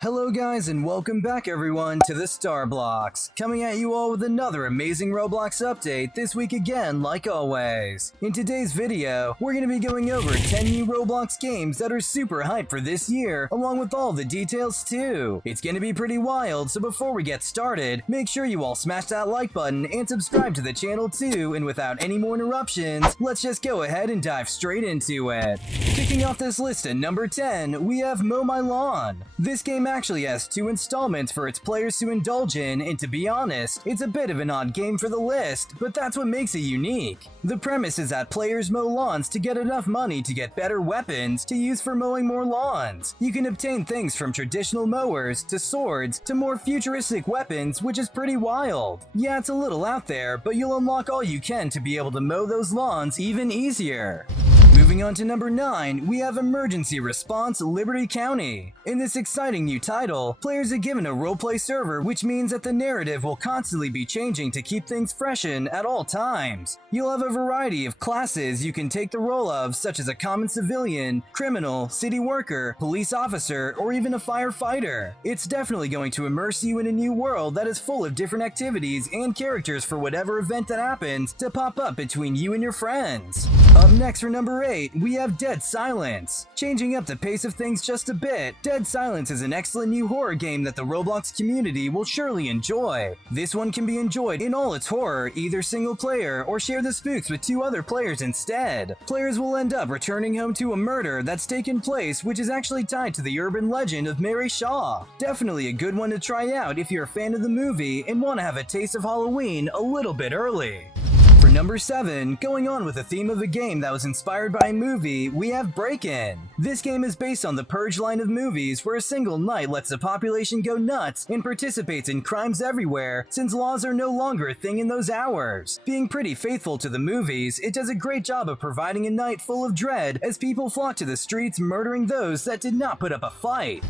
Hello guys and welcome back everyone to the StarBlox, coming at you all with another amazing Roblox update this week again like always. In today's video, we're going to be going over 10 new Roblox games that are super hyped for this year, along with all the details too. It's going to be pretty wild, so before we get started, make sure you all smash that like button and subscribe to the channel too, and without any more interruptions, let's just go ahead and dive straight into it. Kicking off this list at number 10, we have Mow My Lawn. This game actually has 2 installments for its players to indulge in, and to be honest, it's a bit of an odd game for the list, but that's what makes it unique. The premise is that players mow lawns to get enough money to get better weapons to use for mowing more lawns. You can obtain things from traditional mowers, to swords, to more futuristic weapons, which is pretty wild. Yeah, it's a little out there, but you'll unlock all you can to be able to mow those lawns even easier. Moving on to number 9, we have Emergency Response Liberty County. In this exciting new title, players are given a roleplay server, which means that the narrative will constantly be changing to keep things freshen at all times. You'll have a variety of classes you can take the role of, such as a common civilian, criminal, city worker, police officer, or even a firefighter. It's definitely going to immerse you in a new world that is full of different activities and characters for whatever event that happens to pop up between you and your friends. Up next for number 8, we have Dead Silence. Changing up the pace of things just a bit, Dead Silence is an excellent new horror game that the Roblox community will surely enjoy. This one can be enjoyed in all its horror, either single player or share the spooks with 2 other players instead. Players will end up returning home to a murder that's taken place, which is actually tied to the urban legend of Mary Shaw. Definitely a good one to try out if you're a fan of the movie and want to have a taste of Halloween a little bit early. For number 7, going on with the theme of a game that was inspired by a movie, we have Breakin. This game is based on the Purge line of movies, where a single night lets the population go nuts and participates in crimes everywhere, since laws are no longer a thing in those hours. Being pretty faithful to the movies, it does a great job of providing a night full of dread as people flock to the streets murdering those that did not put up a fight.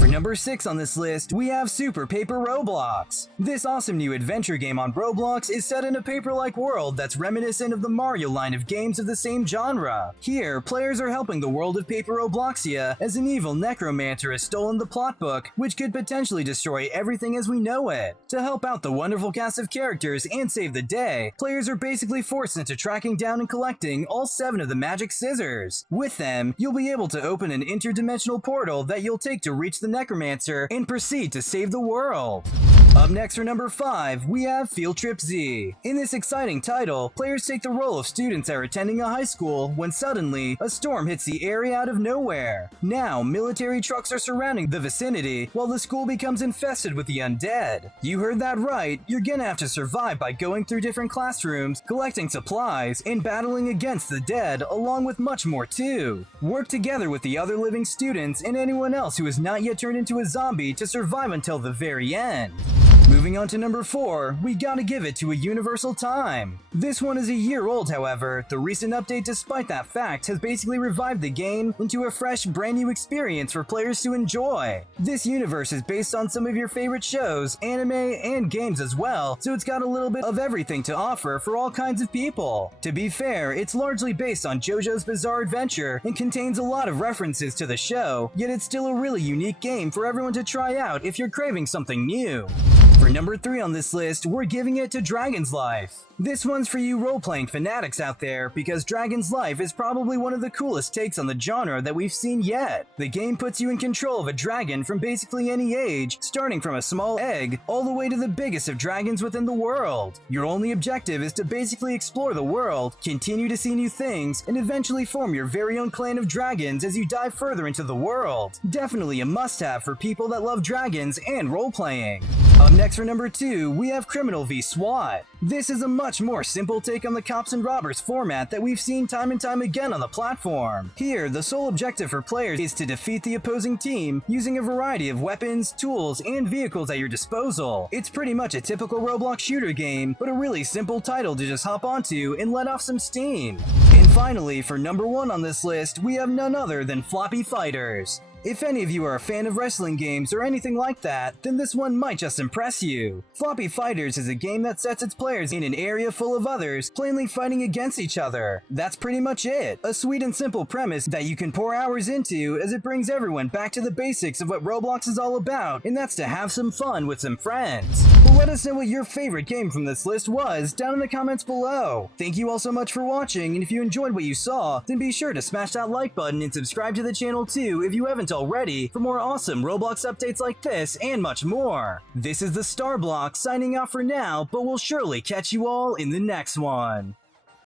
For number 6 on this list, we have Super Paper Roblox. This awesome new adventure game on Roblox is set in a paper-like world that's reminiscent of the Mario line of games of the same genre. Here, players are helping the world of Paper Robloxia as an evil necromancer has stolen the plot book, which could potentially destroy everything as we know it. To help out the wonderful cast of characters and save the day, players are basically forced into tracking down and collecting all 7 of the magic scissors. With them, you'll be able to open an interdimensional portal that you'll take to reach the necromancer and proceed to save the world. Up next for number 5, we have Field Trip Z. In this exciting title, players take the role of students that are attending a high school when suddenly a storm hits the area out of nowhere. Now, military trucks are surrounding the vicinity while the school becomes infested with the undead. You heard that right, you're gonna have to survive by going through different classrooms, collecting supplies, and battling against the dead, along with much more too. Work together with the other living students and anyone else who has not yet turned into a zombie to survive until the very end. Moving on to number 4, we gotta give it to a universal time. This one is a year old, however. The recent update, despite that fact, has basically revived the game into a fresh, brand new experience for players to enjoy. This universe is based on some of your favorite shows, anime, and games as well, so it's got a little bit of everything to offer for all kinds of people. To be fair, it's largely based on JoJo's Bizarre Adventure and contains a lot of references to the show, yet it's still a really unique game for everyone to try out if you're craving something new. For number 3 on this list, we're giving it to Dragon's Life. This one's for you role-playing fanatics out there, because Dragon's Life is probably one of the coolest takes on the genre that we've seen yet. The game puts you in control of a dragon from basically any age, starting from a small egg all the way to the biggest of dragons within the world. Your only objective is to basically explore the world, continue to see new things, and eventually form your very own clan of dragons as you dive further into the world. Definitely a must-have for people that love dragons and role-playing. Up next for number 2, we have Criminal V Swat. This is a much more simple take on the cops and robbers format that we've seen time and time again on the platform. Here, the sole objective for players is to defeat the opposing team using a variety of weapons, tools, and vehicles at your disposal. It's pretty much a typical Roblox shooter game, but a really simple title to just hop onto and let off some steam. And finally, for number 1 on this list, we have none other than Floppy Fighters. If any of you are a fan of wrestling games or anything like that, then this one might just impress you. Floppy Fighters is a game that sets its players in an area full of others, plainly fighting against each other. That's pretty much it. A sweet and simple premise that you can pour hours into, as it brings everyone back to the basics of what Roblox is all about, and that's to have some fun with some friends. Well, let us know what your favorite game from this list was down in the comments below. Thank you all so much for watching, and if you enjoyed what you saw, then be sure to smash that like button and subscribe to the channel too if you haven't already, for more awesome Roblox updates like this and much more. This is the StarBlox signing off for now, but we'll surely catch you all in the next one.